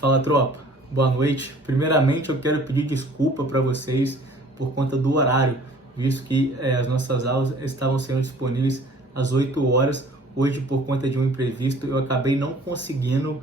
Fala, tropa, boa noite. Primeiramente eu quero pedir desculpa para vocês por conta do horário, visto que as nossas aulas estavam sendo disponíveis às 8 horas. Hoje, por conta de um imprevisto, eu acabei não conseguindo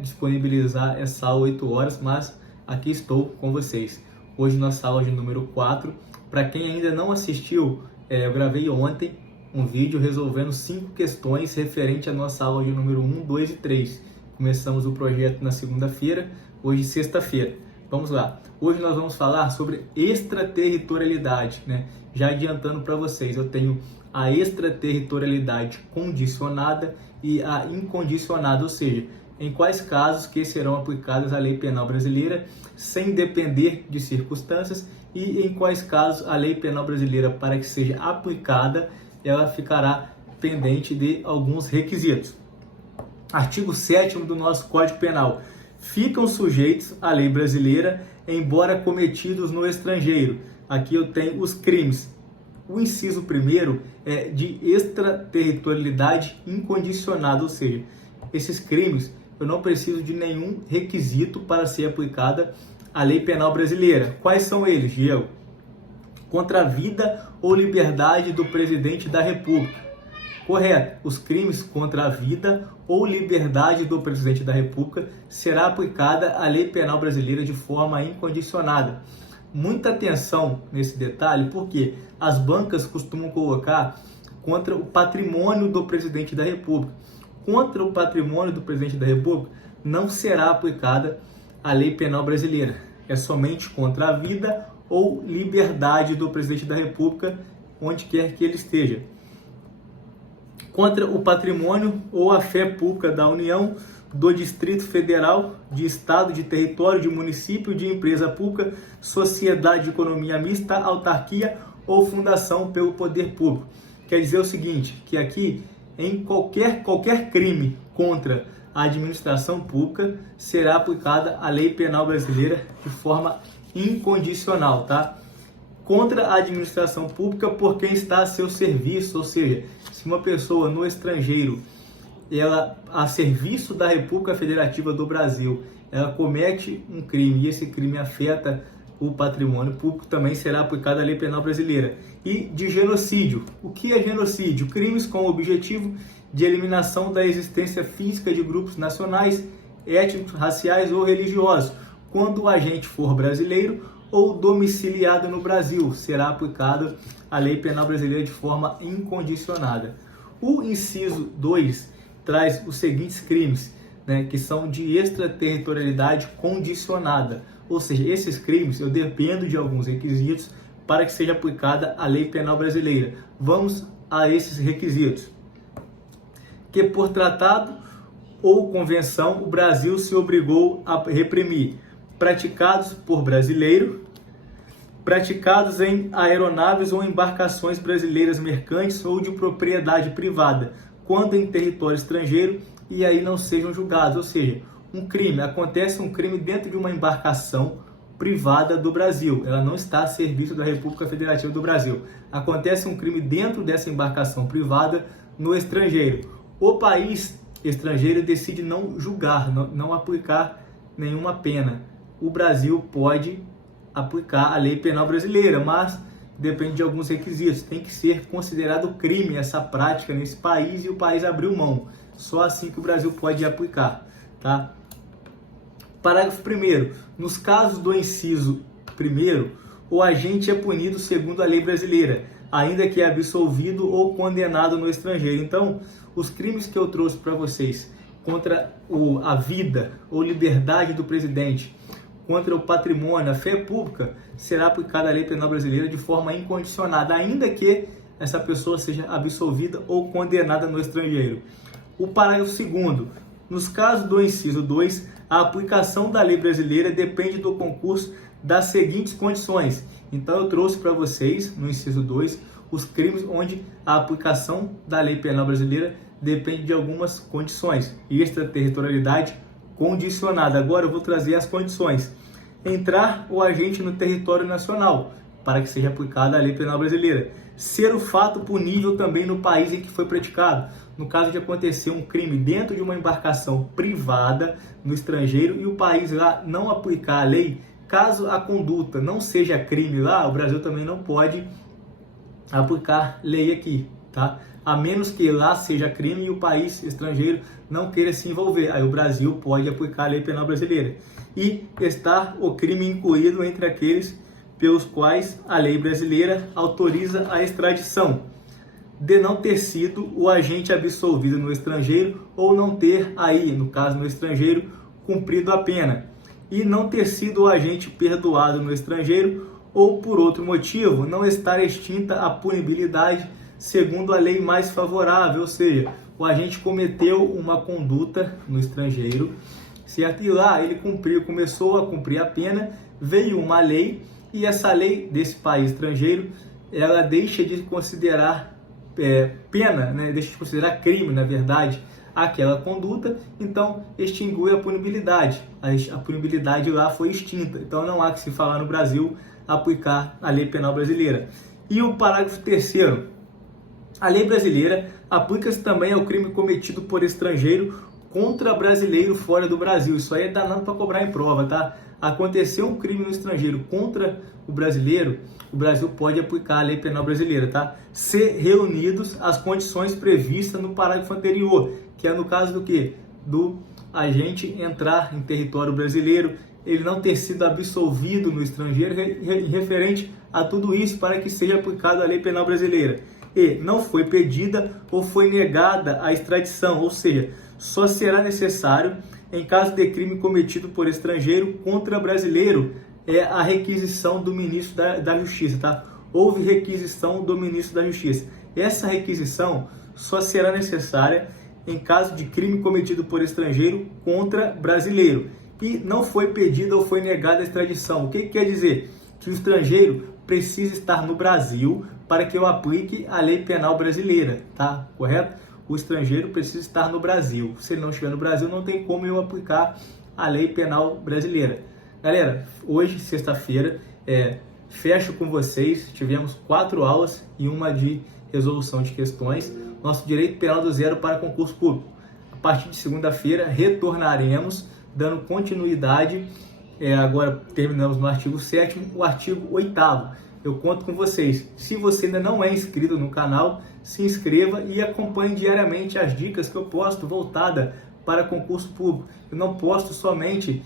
disponibilizar essa aula 8 horas, mas aqui estou com vocês. Hoje nossa aula de número 4. Para quem ainda não assistiu, eu gravei ontem um vídeo resolvendo 5 questões referente à nossa aula de número 1, 2 e 3. Começamos o projeto na segunda-feira, hoje sexta-feira. Vamos lá. Hoje nós vamos falar sobre extraterritorialidade, né? Já adiantando para vocês, eu tenho a extraterritorialidade condicionada e a incondicionada, ou seja, em quais casos que serão aplicadas a lei penal brasileira sem depender de circunstâncias e em quais casos a lei penal brasileira, para que seja aplicada, ela ficará pendente de alguns requisitos. Artigo 7º do nosso Código Penal. Ficam sujeitos à lei brasileira, embora cometidos no estrangeiro. Aqui eu tenho os crimes. O inciso 1º é de extraterritorialidade incondicionada, ou seja, esses crimes eu não preciso de nenhum requisito para ser aplicada a lei penal brasileira. Quais são eles, Diego? Contra a vida ou liberdade do presidente da República. Correto. Os crimes contra a vida ou liberdade do presidente da República será aplicada a lei penal brasileira de forma incondicionada. Muita atenção nesse detalhe, porque as bancas costumam colocar contra o patrimônio do presidente da República. Contra o patrimônio do presidente da República não será aplicada a lei penal brasileira. É somente contra a vida ou liberdade do presidente da República, onde quer que ele esteja. Contra o patrimônio ou a fé pública da União, do Distrito Federal, de Estado, de território, de município, de empresa pública, sociedade de economia mista, autarquia ou fundação pelo poder público. Quer dizer o seguinte, que aqui, em qualquer crime contra a administração pública, será aplicada a lei penal brasileira de forma incondicional, tá? Contra a administração pública por quem está a seu serviço, ou seja, se uma pessoa no estrangeiro, ela a serviço da República Federativa do Brasil, ela comete um crime e esse crime afeta o patrimônio público, também será aplicada a lei penal brasileira. E de genocídio. O que é genocídio? Crimes com o objetivo de eliminação da existência física de grupos nacionais, étnicos, raciais ou religiosos, quando o agente for brasileiro ou domiciliado no Brasil, será aplicada a lei penal brasileira de forma incondicionada. O inciso 2 traz os seguintes crimes, né, que são de extraterritorialidade condicionada, ou seja, esses crimes eu dependo de alguns requisitos para que seja aplicada a lei penal brasileira. Vamos a esses requisitos. Que por tratado ou convenção o Brasil se obrigou a reprimir, praticados por brasileiro, praticados em aeronaves ou embarcações brasileiras mercantes ou de propriedade privada, quando em território estrangeiro e aí não sejam julgados. Ou seja, acontece um crime dentro de uma embarcação privada do Brasil, ela não está a serviço da República Federativa do Brasil. Acontece um crime dentro dessa embarcação privada no estrangeiro. O país estrangeiro decide não julgar, não aplicar nenhuma pena. O Brasil pode aplicar a lei penal brasileira, mas depende de alguns requisitos. Tem que ser considerado crime essa prática nesse país e o país abriu mão. Só assim que o Brasil pode aplicar, tá? Parágrafo 1º. Nos casos do inciso 1º, o agente é punido segundo a lei brasileira, ainda que é absolvido ou condenado no estrangeiro. Então, os crimes que eu trouxe para vocês contra a vida ou liberdade do presidente, contra o patrimônio, a fé pública, será aplicada a lei penal brasileira de forma incondicionada, ainda que essa pessoa seja absolvida ou condenada no estrangeiro. O parágrafo 2º. Nos casos do inciso 2, a aplicação da lei brasileira depende do concurso das seguintes condições. Então eu trouxe para vocês, no inciso 2, os crimes onde a aplicação da lei penal brasileira depende de algumas condições. Extraterritorialidade condicionada. Agora eu vou trazer as condições. Entrar o agente no território nacional, para que seja aplicada a lei penal brasileira. Ser o fato punível também no país em que foi praticado. no caso de acontecer um crime dentro de uma embarcação privada no estrangeiro e o país lá não aplicar a lei, caso a conduta não seja crime lá, o Brasil também não pode aplicar lei aqui, tá? A menos que lá seja crime e o país estrangeiro não queira se envolver. Aí o Brasil pode aplicar a lei penal brasileira. E está o crime incluído entre aqueles pelos quais a lei brasileira autoriza a extradição, de não ter sido o agente absolvido no estrangeiro ou não ter aí, no caso no estrangeiro, cumprido a pena, e não ter sido o agente perdoado no estrangeiro ou por outro motivo não estar extinta a punibilidade segundo a lei mais favorável, ou seja, o agente cometeu uma conduta no estrangeiro, certo? E lá ele começou a cumprir a pena, veio uma lei e essa lei desse país estrangeiro, ela deixa de considerar pena, né? Deixa de considerar crime, na verdade, aquela conduta, então extingue a punibilidade. A punibilidade lá foi extinta, então não há que se falar no Brasil aplicar a lei penal brasileira. E o parágrafo 3º, a lei brasileira aplica-se também ao crime cometido por estrangeiro contra brasileiro fora do Brasil. Isso aí é danado para cobrar em prova, tá? Aconteceu um crime no estrangeiro contra o brasileiro, o Brasil pode aplicar a lei penal brasileira, tá? Se reunidos as condições previstas no parágrafo anterior, que é no caso do quê? Do agente entrar em território brasileiro, ele não ter sido absolvido no estrangeiro, referente a tudo isso para que seja aplicado a lei penal brasileira. E não foi pedida ou foi negada a extradição, ou seja, só será necessário, em caso de crime cometido por estrangeiro contra brasileiro, a requisição do ministro da Justiça, tá? Houve requisição do ministro da Justiça. Essa requisição só será necessária em caso de crime cometido por estrangeiro contra brasileiro. E não foi pedida ou foi negada a extradição. O que quer dizer? Que o estrangeiro precisa estar no Brasil para que eu aplique a lei penal brasileira, tá? Correto? O estrangeiro precisa estar no Brasil. Se ele não estiver no Brasil, não tem como eu aplicar a lei penal brasileira. Galera, hoje, sexta-feira, fecho com vocês. Tivemos 4 aulas e uma de resolução de questões. Nosso direito penal do zero para concurso público. A partir de segunda-feira, retornaremos, dando continuidade. Agora terminamos no artigo 7º, o artigo 8º. Eu conto com vocês. Se você ainda não é inscrito no canal, se inscreva e acompanhe diariamente as dicas que eu posto voltada para concurso público. Eu não posto somente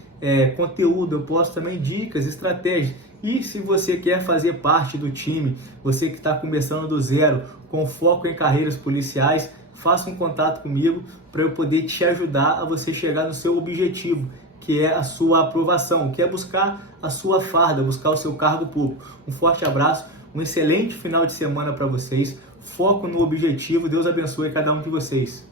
conteúdo, eu posto também dicas, estratégias. E se você quer fazer parte do time, você que está começando do zero, com foco em carreiras policiais, faça um contato comigo para eu poder te ajudar a você chegar no seu objetivo, que é a sua aprovação, que é buscar a sua farda, buscar o seu cargo público. Um forte abraço, um excelente final de semana para vocês, foco no objetivo, Deus abençoe cada um de vocês.